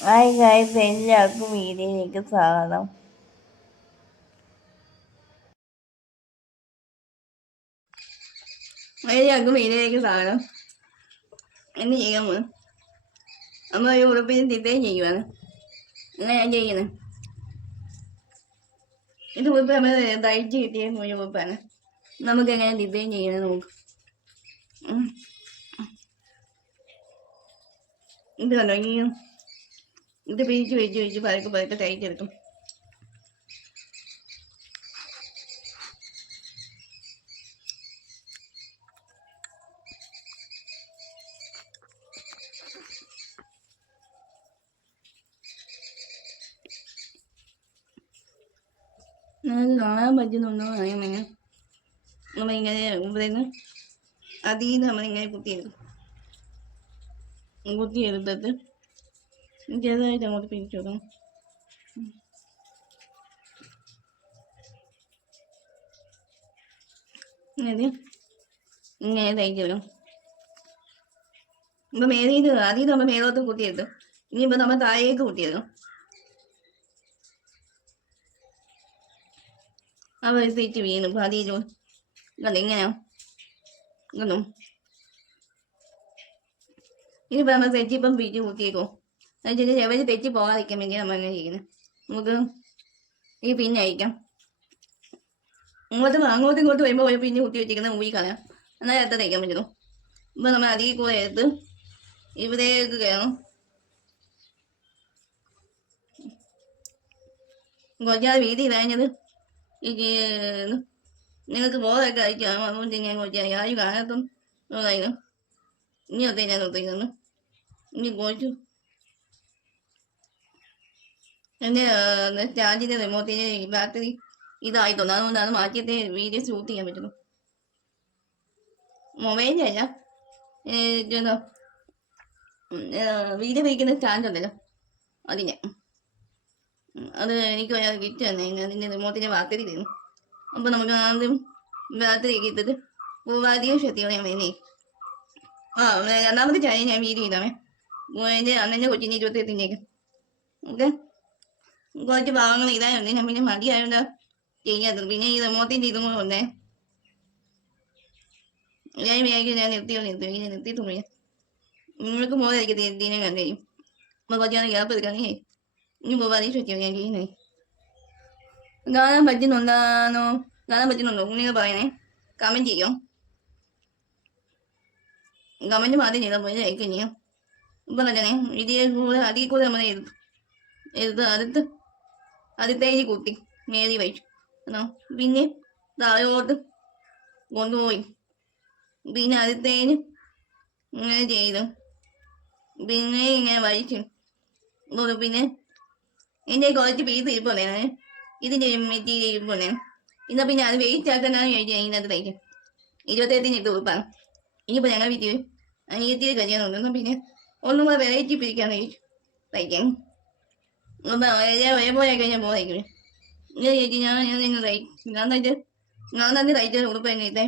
Hi guys, എല്ലാവർക്കും വീഡിയോയിലേക്ക് സ്വാഗതം. എന്ന് ചെയ്യാൻ പോകും നമ്മൾ ഒരു ഉടുപ്പിന് ഡിസൈൻ ചെയ്യുവാണ്. അങ്ങനെ ഞാൻ ചെയ്യുന്നത്. ഇത് ഉടുപ്പ് നമ്മൾ തയ്ച്ച് കിട്ടിയ ഒരു ഉടുപ്പാണ്. നമുക്ക് എങ്ങനെ ഡിസൈൻ ചെയ്യുന്നത് നോക്കും. ഇത് കണ്ടോ, ഇത് പിരിച്ച് വെച്ച് വെച്ച് പതുക്കെ പതുക്കെ തയ്ച്ചെടുക്കും. കാണാൻ പറ്റുന്നുണ്ടോ അറിയാമെങ്കിൽ നമ്മളിങ്ങനെ ഇവിടെ നിന്ന് അതിൽ നിന്ന് നമ്മളിങ്ങനെ കുത്തിയെടുത്തിട്ട് ചെറുതായിട്ട് അങ്ങോട്ട് പിരിച്ചു കൊടുക്കണം. ഇങ്ങനെ തയ്ച്ചെടുക്കും. ഇപ്പം മേലേക്ക് ആദ്യം നമ്മൾ മേലോട്ട് കുത്തിയെടുത്തു. ഇനിയിപ്പോൾ നമ്മൾ താഴേക്ക് കുത്തിയെടുക്കും. അപ്പോൾ സ്റ്റിച്ച് വീണു പതിയിലും കണ്ടോ ഇങ്ങനെയോ കണ്ടോ. ഇനിയിപ്പോൾ നമ്മൾ തെറ്റി ഇപ്പം പിരിച്ച് കുത്തിയേക്കും. എന്നുവെച്ചാൽ ചെവര് തെറ്റി പോകാതിരിക്കാൻ വേണ്ടി നമ്മൾ അങ്ങനെ ചെയ്യുന്നത്. നമുക്ക് ഈ പിന്നെ അയക്കാം. അങ്ങോട്ടും ഇങ്ങോട്ടും വരുമ്പോൾ ഒരു പിന്നെ കുത്തി വെച്ചിരിക്കുന്നത് ഊരി കളയാം. എന്നാൽ അടുത്ത് തയ്ക്കാൻ പറ്റുള്ളൂ. ഇപ്പം നമ്മൾ അതിൽ കൂടെ എടുത്ത് ഇവിടേക്ക് കയറും. കുറച്ചാൽ വീതി കഴിഞ്ഞത് നിങ്ങൾക്ക് ബോധമൊക്കെ അയക്കാം. അതുകൊണ്ട് ഞാൻ കുറച്ച് ആരും കാണത്തും തോന്നായിരുന്നു. ഇനിയൊക്കെ ഞാൻ നിർത്തിക്കുന്നു. ഇനി കുറച്ചു എൻ്റെ ചാർജിൻ്റെ റിമോട്ടിൻ്റെ ബാറ്ററി ഇതായിട്ടുണ്ട്. അതുകൊണ്ട് അത് മാറ്റിയിട്ട് വീഡിയോ ഷൂട്ട് ചെയ്യാൻ പറ്റുന്നു. മൊബൈലിൻ്റെ അല്ല, വീഡിയോ വയ്ക്കുന്ന സ്റ്റാൻഡ് ഉണ്ടല്ലോ അതിൻ്റെ. അത് എനിക്ക് ഒരാൾ ഗിഫ്റ്റ് തന്നെ. അതിൻ്റെ റിമോട്ടിൻ്റെ ബാറ്ററി തരുന്നു. അപ്പോൾ നമുക്ക് ആദ്യം ബാറ്ററി ഇട്ടിട്ട് പൂവാധികം ശ്രദ്ധിക്കണം വേണേ. രണ്ടാമത്തെ ചായ ഞാൻ വീഡിയോ ചെയ്താമേ. എൻ്റെ അന്നെ കൊച്ചിൻ്റെ 28-ൻ്റെയൊക്കെ ഓക്കെ. കുറച്ച് ഭാഗങ്ങൾ ഇതായുണ്ട്. ഞാൻ പിന്നെ മടിയായോണ്ട് ചെയ്യാത്തത്. പിന്നെ ഈ റിമോട്ടിൻ്റെ ഇതും കൂടെ ഉണ്ടേ. ഞാൻ വിചാരിക്കും ഞാൻ നിർത്തിയിട്ടുണ്ട്. നിങ്ങൾക്ക് മോതായിരിക്കും തീനെ കണ്ടുകഴിയും. അപ്പോൾ കുറച്ചാണ് ഗ്യാപ്പ് എടുക്കാനേ. ഇനി പൂവാധികം ശ്രദ്ധിക്കും ഞാൻ ചെയ്യുന്നേ. കാണാൻ പറ്റുന്നുണ്ടോ നിങ്ങൾ പറയണേ. കമൻറ്റ് ചെയ്യും. കമൻറ്റ് മാത്രം ചെയ്താൽ പോലെ ലൈക്ക് ചെയ്യാം. ഇപ്പം തന്നെ അതിൽ കൂടെ നമ്മൾ എടുത്ത് അടുത്തേക്ക് കുത്തി മേലി വഹിച്ചു. പിന്നെ താഴോട്ട് കൊണ്ടുപോയി. പിന്നെ അടുത്തേന് ഇങ്ങനെ ചെയ്തു. പിന്നെ ഇങ്ങനെ വഹിച്ചു. പിന്നെ എൻ്റെ കുറച്ച് പീസ് ഇരിപ്പുണ്ടായിരുന്നു. ഇതിൻ്റെ മെറ്റീരിയൽ ഇരിപ്പുണ്ടായിരുന്നു. എന്നാൽ പിന്നെ അത് വെയിറ്റ് ആക്കാനാണ് ചോദിച്ചത്. അതിനകത്ത് തയ്ക്കും. 28-ന് ഇട്ട് ഉടുപ്പാണ്. ഇനിയിപ്പോൾ ഞങ്ങൾ വീട്ടിൽ അനിയത്തിയിൽ കല്യാണം ഉണ്ട്. പിന്നെ ഒന്നും കൂടെ വെറൈറ്റി പിടിക്കാന്ന് ചോദിച്ചു തയ്ക്കാൻ. അപ്പം ഒരേപോലെ കഴിഞ്ഞാൽ പോകാതിരിക്കും. ഇങ്ങനെ ചേച്ചി ഞാൻ തന്നെ തയ്ച്ച ഉടുപ്പ് തന്നെ ഇതേ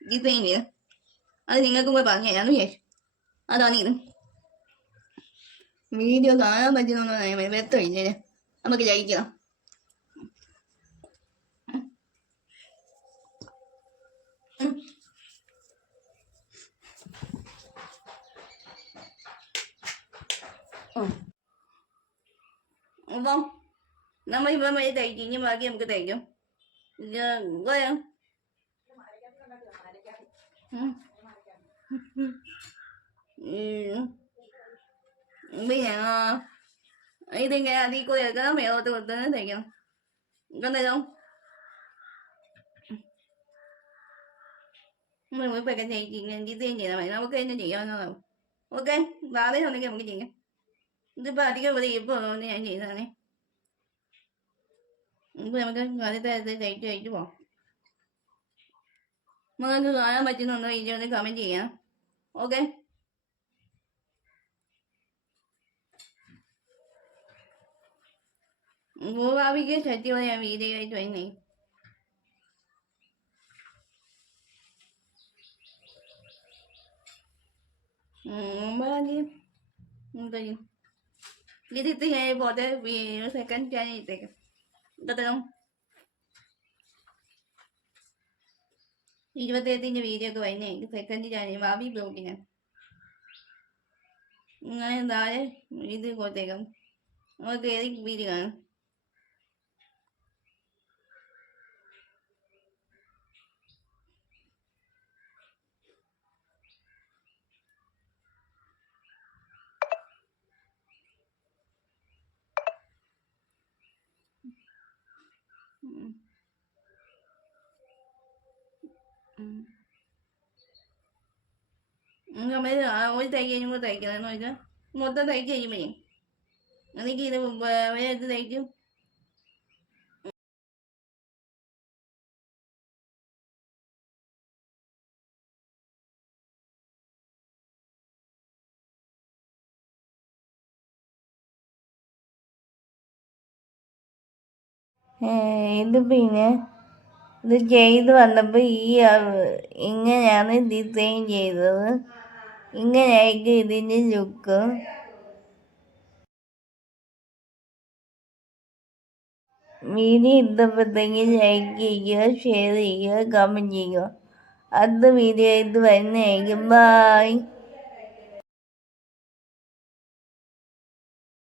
ഡിസൈൻ ചെയ്ത് അത് നിങ്ങൾക്കും കൂടെ പറഞ്ഞു തരാമെന്ന് വിചാരിച്ചു. അതാണ് ഇത്. വീഡിയോ കാണാൻ പറ്റുന്ന വ്യക്തമില്ലേ? നമുക്ക് ജയിക്കണം. അപ്പം നമ്മളിപ്പം വഴി തയ്ക്കും. ഇനി ബാക്കി നമുക്ക് തയ്ക്കും. പിന്നെ ഇതിങ്ങനെ അതിൽ കൂടെ എടുക്കണം. മേലോട്ട് കൊടുത്ത് തയ്ക്കണം. കണ്ടല്ലോ ഉടുപ്പൊക്കെ തയ്ച്ച് ഇങ്ങനെ ഡിസൈൻ ചെയ്താൽ മതി. നമുക്ക് തന്നെ ചെയ്യാവുന്നതാവും. ഓക്കെ, ബാധ ഉണ്ടെങ്കിൽ നമുക്ക് ചെയ്യാം. ഇതിപ്പോൾ അധികം ഇവിടെ ഇപ്പോൾ ഉള്ളതുകൊണ്ട് ഞാൻ ചെയ്തതാണേ. ഇപ്പോൾ നമുക്ക് ആദ്യത്തെ തയ്ച്ച് പോവാം. നിങ്ങൾക്ക് കാണാൻ പറ്റുന്നുണ്ടോ ഇതൊന്ന് കമൻറ്റ് ചെയ്യാം. ഓക്കെ, ഭാവിക്ക് സത്യമായി ഞാൻ വീഡിയോ ആയിട്ട് വരുന്നേ. ഇതിട്ട് ഞാൻ പോട്ടെ സെക്കൻഡ് ഞാൻ ഇട്ടേക്കാം ഇത്തരം 28ൻ്റെ വീഡിയോ ഒക്കെ വരുന്നതായിരിക്കും സെക്കൻഡ് ചാനൽ ഭാവി ബ്ലോഗിന് അങ്ങനെ താഴെ ഇത് കൊടുത്തേക്കാം നമുക്ക് കയറി വീഡിയോ കാണാം. നമ്മൾ ഒരു തയ്ക്കും കൂടെ തയ്ക്കണം നോക്കാം മൊത്തം തയ്ച്ച് കഴിയുമ്പോഴേ എനിക്ക് ഇത് ഇത് തയ്ക്കും. ഇത് പിന്നെ ഇത് ചെയ്ത് വന്നപ്പോൾ ഇങ്ങനെയാണ് ഡിസൈൻ ചെയ്തത്. ഇങ്ങനെയായിരിക്കും ഇതിൻ്റെ ലുക്ക്. വീഡിയോ ഇഷ്ടപ്പെട്ടെങ്കിൽ ലൈക്ക് ചെയ്യുക, ഷെയർ ചെയ്യുക, കമൻറ്റ് ചെയ്യുക. അടുത്ത വീഡിയോ ഇത് വരുന്നതായിരിക്കും. ബൈ.